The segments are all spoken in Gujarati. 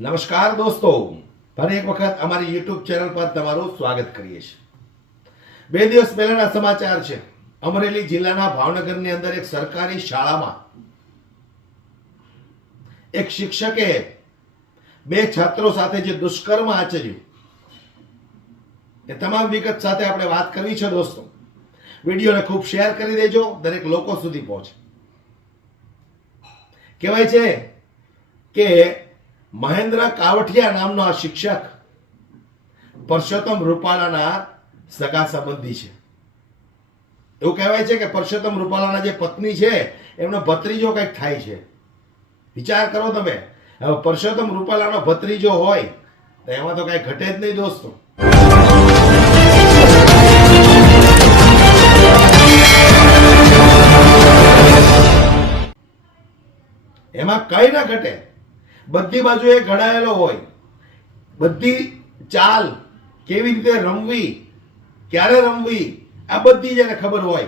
નમસ્કાર દોસ્તો. ફરી એક વખત અમારી યુટ્યુબ ચેનલ પર તમારું સ્વાગત કરીએ છીએ. બે દિવસ પહેલાના સમાચાર છે. અમરેલી જિલ્લાના ભાવનગરની અંદર એક સરકારી શાળામાં એક શિક્ષકે બે છાત્રો સાથે જે દુષ્કર્મ આચર્યું, એ તમામ વિગત સાથે આપણે વાત કરવી છે દોસ્તો. વિડીયોને ખૂબ શેર કરી દેજો, દરેક લોકો સુધી પહોંચે. કહેવાય છે કે મહેન્દ્ર કાવઠિયા નામનો આ શિક્ષક પરસોત્તમ રૂપાલાના સગા સંબંધી છે. એવું કહેવાય છે કે પરસોત્તમ રૂપાલાના જે પત્ની છે, એમનો ભત્રીજો કંઈક થાય છે. વિચાર કરો તમે. હવે પરસોત્તમ રૂપાલાનો ભત્રીજો હોય, તો એમાં તો કઈ ઘટે જ નહીં દોસ્તો. એમાં કઈ ના ઘટે. બધી બાજુએ ઘડાયેલો હોય. બધી ચાલ કેવી રીતે રમવી, ક્યારે રમવી, આ બધી જ એને ખબર હોય.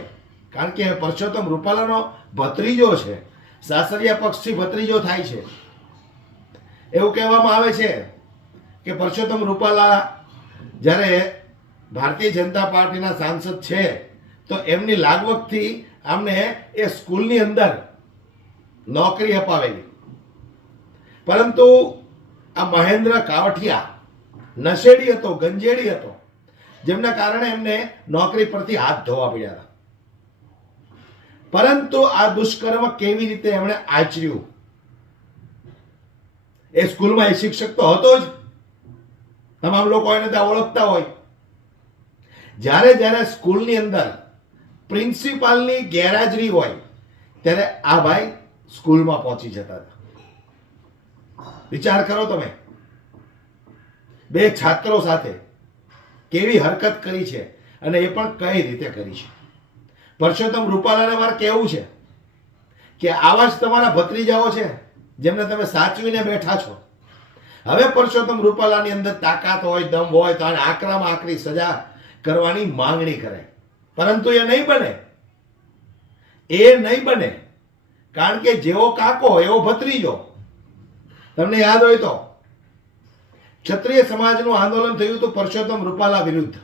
કારણ કે પરસોત્તમ રૂપાલાનો ભત્રીજો છે. સાસરિયા પક્ષથી ભત્રીજો થાય છે. એવું કહેવામાં આવે છે કે પરસોત્તમ રૂપાલા જ્યારે ભારતીય જનતા પાર્ટીના સાંસદ છે, તો એમની લાગવગથી આમને એ સ્કૂલની અંદર નોકરી અપાવેલી. પરંતુ આ મહેન્દ્ર કાવઠિયા નશેડી હતો, ગંજેડી હતો, જેમના કારણે એમને નોકરી પરથી હાથ ધોવા પડ્યા હતા. પરંતુ આ દુષ્કર્મ કેવી રીતે એમણે આચર્યું? એ સ્કૂલમાં એ શિક્ષક તો હતો જ. તમામ લોકો એને ત્યાં ઓળખતા હોય. જ્યારે જ્યારે સ્કૂલની અંદર પ્રિન્સિપાલની ગેરહાજરી હોય, ત્યારે આ ભાઈ સ્કૂલમાં પહોંચી જતા હતા. વિચાર કરો તમે. બે છાત્રો સાથે કેવી હરકત કરી છે અને એ પણ કઈ રીતે કરી છે? પરસોત્તમ રૂપાલાને મારે કહેવું છે કે આવા જ તમારા ભત્રીજાઓ છે જેમને તમે સાચવીને બેઠા છો. હવે પરસોત્તમ રૂપાલાની અંદર તાકાત હોય, દમ હોય, તો આકરામાં આકરી સજા કરવાની માંગણી કરે. પરંતુ એ નહીં બને. એ નહીં બને. કારણ કે જેવો કાકો એવો ભત્રીજો. તમને યાદ હોય તો, ક્ષત્રિય સમાજનું આંદોલન થયું હતું પરસોત્તમ રૂપાલા વિરુદ્ધ.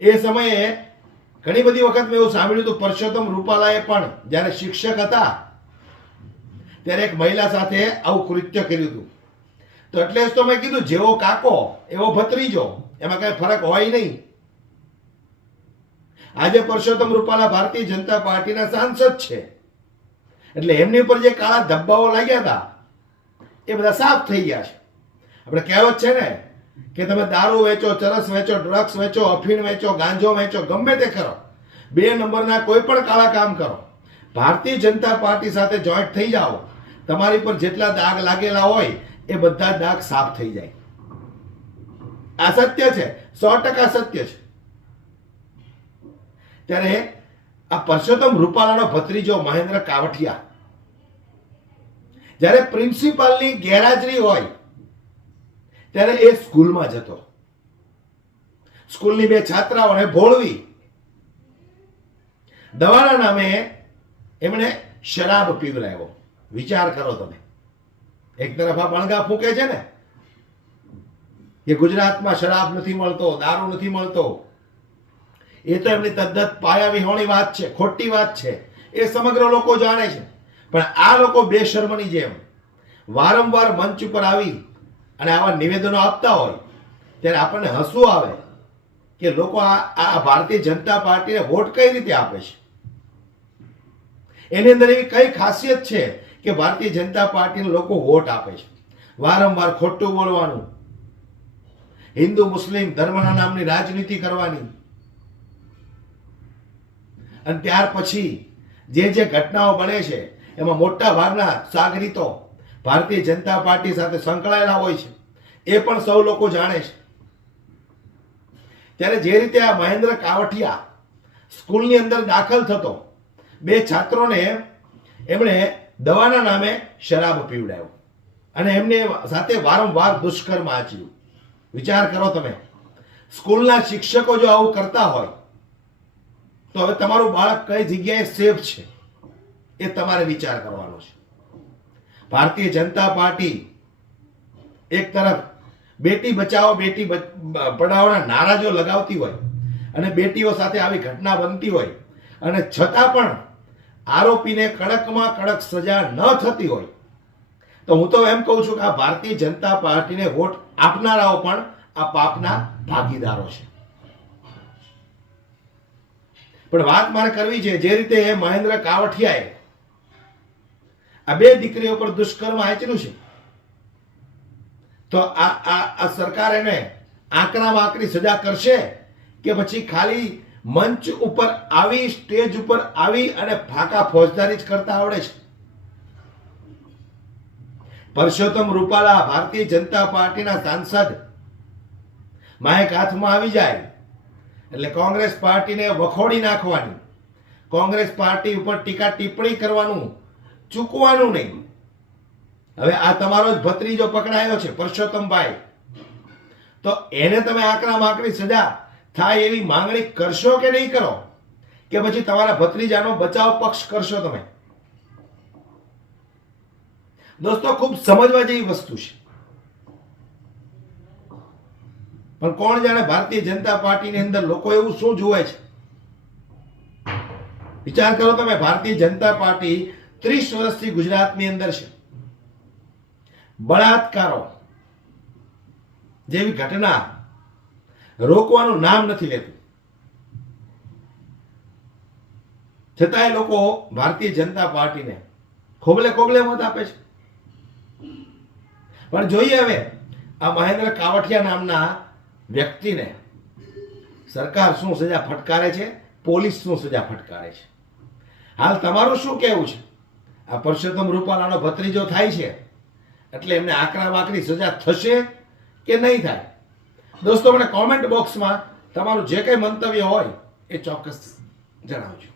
એ સમયે ઘણી બધી વખત મેં એવું સાંભળ્યું હતું, પરસોત્તમ રૂપાલાએ પણ જ્યારે શિક્ષક હતા, ત્યારે એક મહિલા સાથે આવું કૃત્ય કર્યું હતું. તો એટલે જ તો મેં કીધું, જેવો કાકો, એવો ભત્રીજો, એમાં કઈ ફરક હોય નહીં. આજે પરસોત્તમ રૂપાલા ભારતીય જનતા પાર્ટીના સાંસદ છે. એટલે એમની ઉપર જે કાળા ધબ્બાઓ લાગ્યા હતા એ બધા સાફ થઈ ગયા છે. આપણે કહેવત છે ને કે તમે દારૂ વેચો, ચરસ વેચો, ડ્રગ્સ વેચો, અફીણ વેચો, ગાંજો વેચો, ગમે તે કરો. બે નંબરના કોઈ પણ કાળા કામ કરો. ભારતીય જનતા પાર્ટી સાથે જોઈન્ટ થઈ જાઓ. તમારી પર જેટલા દાગ લાગેલા હોય, એ બધા દાગ સાફ થઈ જાય. આ સત્ય છે. સો ટકા સત્ય છે. ત્યારે આ પરસોત્તમ રૂપાલાનો ભત્રીજો મહેન્દ્ર કાવઠિયા જ્યારે પ્રિન્સિપાલની ગેરહાજરી હોય, ત્યારે એ સ્કૂલમાં જતો. સ્કૂલની બે છાત્રાઓને ભોળવી. દવાના નામે એમણે શરાબ પીવરાવ્યો વિચાર કરો તમે. એક તરફ આ બણગા ફૂંકે છે ને, કે ગુજરાતમાં શરાબ નથી મળતો, દારૂ નથી મળતો. એ તો એમની તદ્દત પાયા વિહોણી વાત છે, ખોટી વાત છે. એ સમગ્ર લોકો જાણે છે. પણ આ લોકો બેશર્મની જેમ વારંવાર મંચ ઉપર આવી અને આવા નિવેદનો આપતા હોય, ત્યારે આપણને હસવું આવે કે લોકો આ ભારતીય જનતા પાર્ટીને વોટ કઈ રીતે આપે છે? એની અંદર એવી કઈ ખાસિયત છે કે ભારતીય જનતા પાર્ટીને લોકો વોટ આપે છે? વારંવાર ખોટું બોલવાનું, હિન્દુ મુસ્લિમ ધર્મના નામની રાજનીતિ કરવાની. અને ત્યાર પછી જે જે ઘટનાઓ બને છે એમાં મોટા ભાગના સાગરીતો ભારતીય જનતા પાર્ટી સાથે સંકળાયેલા હોય છે. એ પણ સૌ લોકો જાણે છે. ત્યારે જે રીતે આ મહેન્દ્ર કાવઠિયા સ્કૂલની અંદર દાખલ થતો, બે છાત્રોને એમણે દવાના નામે શરાબ પીવડાવ્યો અને એમને સાથે વારંવાર દુષ્કર્મ આચર્યું. વિચાર કરો તમે, સ્કૂલના શિક્ષકો જો આવું કરતા હોય, તો હવે તમારું બાળક કઈ જગ્યાએ સેફ છે? એ તમારે વિચાર કરવાનો છે. ભારતીય જનતા પાર્ટી એક તરફ બેટી બચાવો, બેટી પઢાઓના નારા જો લગાવતી હોય અને બેટીઓ સાથે આવી ઘટના બનતી હોય અને છતાં પણ આરોપીને કડકમાં કડક સજા ન થતી હોય, તો હું તો એમ કહું છું કે આ ભારતીય જનતા પાર્ટીને વોટ આપનારાઓ પણ આ પાપના ભાગીદારો છે. પણ વાત મારે કરવી છે, જે રીતે એ મહેન્દ્ર કાવઠિયાએ આ બે દીકરીઓ પર દુષ્કર્મ આચર્યું છે? તો આ આ સરકાર એને આંકડામાં આંકડી સજા કરશે કે પછી ખાલી મંચ ઉપર આવી, સ્ટેજ ઉપર આવી અને ફાકા ફોજદારી જ કરતા આવડે છે? પરસોત્તમ રૂપાલા ભારતીય જનતા પાર્ટીના સાંસદ માયક હાથમાં આવી જાય એટલે કોંગ્રેસ પાર્ટીને વખોડી નાખવાની. કોંગ્રેસ પાર્ટી ઉપર ટીકા ટિપ્પણી કરવાનું ચૂકવાનું નહીં. હવે આ તમારો જ ભત્રીજો પકડાયો છે, પરસોત્તમભાઈ. તો એને તમે આકરા માકરી સજા થાય એવી માંગણી કરશો કે નહીં કરો? કે પછી તમારા ભત્રીજાનો બચાવ પક્ષ કરશો તમે? દોસ્તો, ખૂબ સમજવા જેવી વસ્તુ છે. પણ કોણ જાણે ભારતીય જનતા પાર્ટીની અંદર લોકો એવું શું જુએ છે? વિચાર કરો તમે, ભારતીય જનતા પાર્ટી ત્રીસ વર્ષથી ગુજરાતની અંદર છે. બળાત્કારો જેવી ઘટના રોકવાનું નામ નથી લેતું. છતાંય લોકો ભારતીય જનતા પાર્ટીને ખોબલે ખોબલે મત આપે છે. પણ જોઈએ હવે, આ મહેન્દ્ર કાવઠિયા નામના વ્યક્તિને સરકાર શું સજા ફટકારે છે? પોલીસ શું સજા ફટકારે છે? હાલ તમારું શું કહેવું છે? આ પરસોત્તમ રૂપાલાનો ભત્રીજો થાય છે, એટલે એમને આકરા વાકરી સજા થશે કે નહીં થાય? દોસ્તો, મને કોમેન્ટ બોક્સમાં તમારું જે કંઈ મંતવ્ય હોય એ ચોક્કસ જણાવજો.